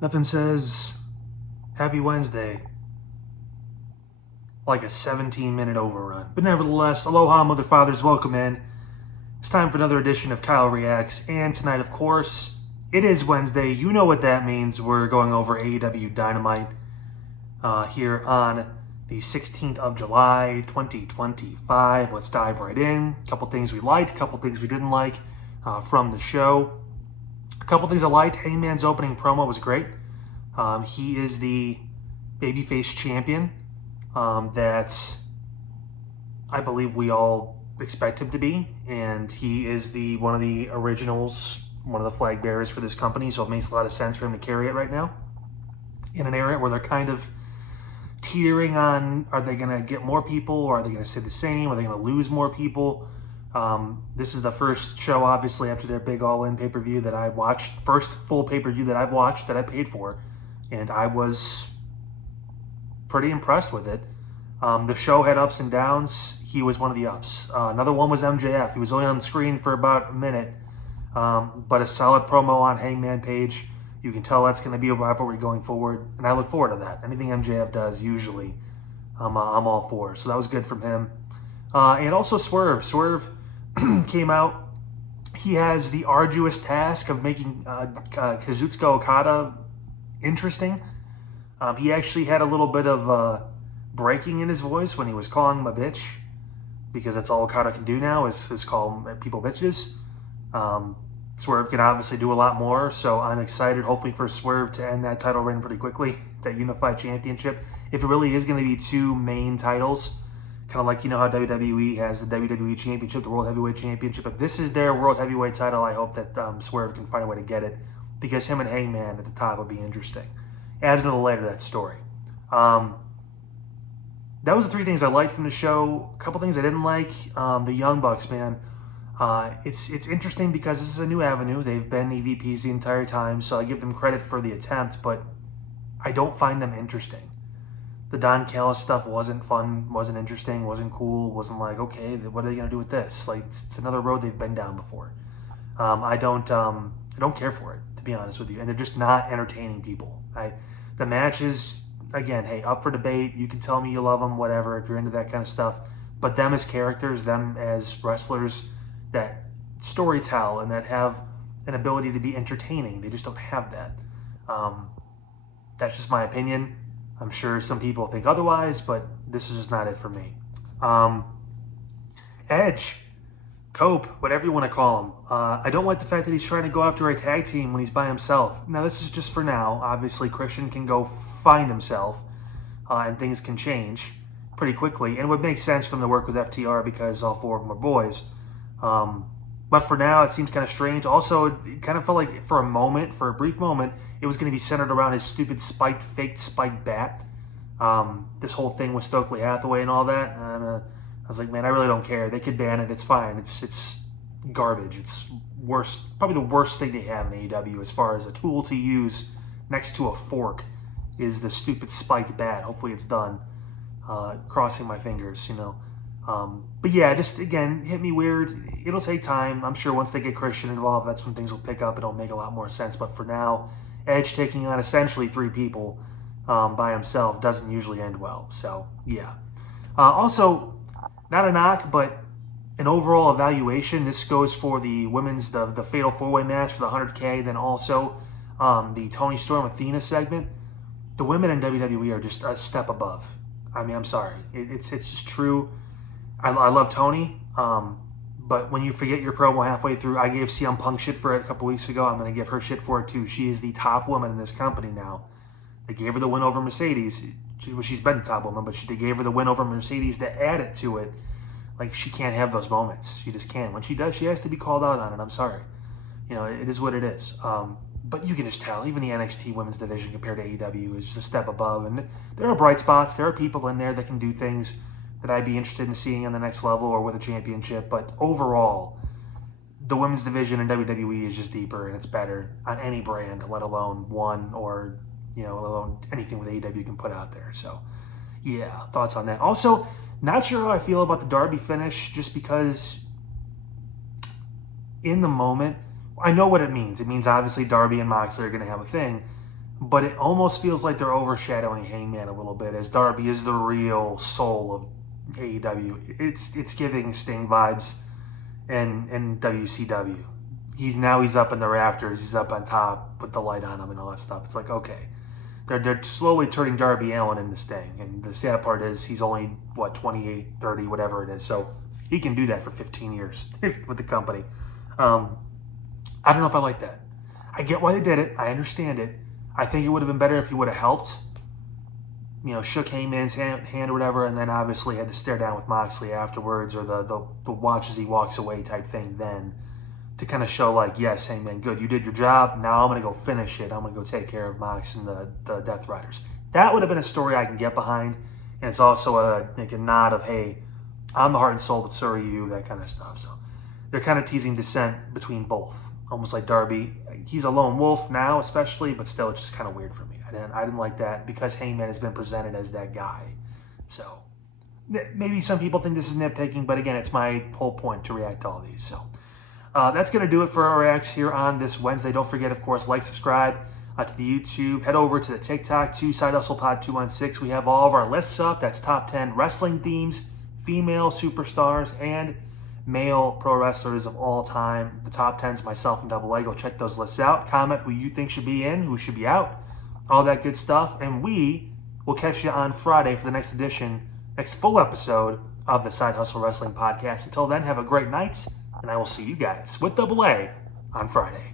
Nothing says Happy Wednesday like a 17-minute overrun. But nevertheless, aloha, mother fathers, welcome in. It's time for another edition of Kyle Reacts. And tonight, of course, it is Wednesday. You know what that means. We're going over AEW Dynamite here on the 16th of July, 2025. Let's dive right in. A couple things we liked, a couple things we didn't like from the show. A couple things I liked. Hangman's opening promo was great. He is the babyface champion that I believe we all expect him to be, and he is one of the originals, one of the flag bearers for this company, so it makes a lot of sense for him to carry it right now in an era where they're kind of teetering on, are they going to get more people, or are they going to stay the same, are they going to lose more people? This is the first show, obviously, after their big all-in pay-per-view that I watched, first full pay-per-view that I've watched, that I paid for, and I was pretty impressed with it. The show had ups and downs. He was one of the ups. Another one was MJF. He was only on the screen for about a minute, but a solid promo on Hangman Page. You can tell that's going to be a rivalry going forward, and I look forward to that. Anything MJF does, usually, I'm all for. So that was good from him. And also Swerve. Swerve came out. He has the arduous task of making Kazuchika Okada interesting. He actually had a little bit of breaking in his voice when he was calling him a bitch, because that's all Okada can do now is call people bitches. Swerve can obviously do a lot more, so I'm excited, hopefully, for Swerve to end that title reign pretty quickly, that Unified Championship. If it really is going to be two main titles, kind of like, you know, how WWE has the WWE Championship, the World Heavyweight Championship. If this is their World Heavyweight title, I hope that Swerve can find a way to get it, because him and Hangman at the top would be interesting. As a little later, that story. That was the three things I liked from the show. A couple things I didn't like. The Young Bucks, man. It's interesting because this is a new avenue. They've been EVPs the entire time, so I give them credit for the attempt, but I don't find them interesting. The Don Callis stuff wasn't fun, wasn't interesting, wasn't cool, wasn't like, okay, what are they going to do with this? Like, it's another road they've been down before. I don't care for it, to be honest with you, and they're just not entertaining people. The matches, again, hey, up for debate. You can tell me you love them, whatever, if you're into that kind of stuff. But them as characters, them as wrestlers that storytell and that have an ability to be entertaining, they just don't have that. That's just my opinion. I'm sure some people think otherwise, but this is just not it for me. Edge, Cope, whatever you want to call him. I don't like the fact that he's trying to go after a tag team when he's by himself. Now, this is just for now. Obviously, Christian can go find himself, and things can change pretty quickly. And it would make sense for him to work with FTR because all four of them are boys. But for now, it seems kind of strange. Also, it kind of felt like for a brief moment, it was going to be centered around his stupid faked spiked bat. This whole thing with Stokely Hathaway and all that. And I was like, man, I really don't care. They could ban it. It's fine. It's garbage. It's worse. Probably the worst thing they have in AEW as far as a tool to use next to a fork is the stupid spiked bat. Hopefully it's done. Crossing my fingers, you know. But yeah, just, again, hit me weird. It'll take time. I'm sure once they get Christian involved, that's when things will pick up. It'll make a lot more sense. But for now, Edge taking on essentially three people by himself doesn't usually end well. So, yeah. Also, not a knock, but an overall evaluation. This goes for the women's, the Fatal 4-Way match for the 100K, then also the Toni Storm Athena segment. The women in WWE are just a step above. I mean, I'm sorry. It's just true. I love Tony, but when you forget your promo halfway through, I gave CM Punk shit for it a couple weeks ago. I'm going to give her shit for it too. She is the top woman in this company now. They gave her the win over Mercedes. She's been the top woman, but they gave her the win over Mercedes to add it to it. Like, she can't have those moments. She just can't. When she does, she has to be called out on it. I'm sorry. You know, it is what it is. But you can just tell, even the NXT women's division compared to AEW is just a step above. And there are bright spots. There are people in there that can do things that I'd be interested in seeing on the next level or with a championship. But overall, the women's division in WWE is just deeper and it's better on any brand, let alone one, or, you know, let alone anything with AEW can put out there. So, yeah, thoughts on that. Also, not sure how I feel about the Darby finish, just because in the moment, I know what it means. It means obviously Darby and Moxley are going to have a thing. but it almost feels like they're overshadowing Hangman a little bit, as Darby is the real soul of AEW. It's giving Sting vibes and WCW. He's up in the rafters, he's up on top with the light on him and all that stuff. It's like, okay, they're slowly turning Darby Allin into Sting, and the sad part is he's only 28, 30, whatever it is, so he can do that for 15 years with the company. I don't know if I like that. I get why they did it. I understand it. I think it would have been better if he would have helped, shook Hangman's hand or whatever, and then obviously had to stare down with Moxley afterwards, or the watch as he walks away type thing then, to kind of show like, yes, Hangman, good, you did your job, now I'm going to go finish it. I'm going to go take care of Mox and the Death Riders. That would have been a story I can get behind, and it's also a nod of, hey, I'm the heart and soul, but so are you, that kind of stuff. So they're kind of teasing dissent between both. Almost like Darby, he's a lone wolf now especially, but still it's just kind of weird for me. I didn't like that because Hangman has been presented as that guy. So maybe some people think this is nitpicking, but again, it's my whole point to react to all these. So that's going to do it for our reacts here on this Wednesday. Don't forget, of course, like, subscribe to the YouTube. Head over to the TikTok, Side Hustle Pod 216. We have all of our lists up. That's top 10 wrestling themes, female superstars, and male pro wrestlers of all time. The top 10s, myself and Double A. Go check those lists out. Comment who you think should be in, who should be out, all that good stuff. And we will catch you on Friday for the next full episode of the Side Hustle Wrestling Podcast. Until then, have a great night, and I will see you guys with Double A on Friday.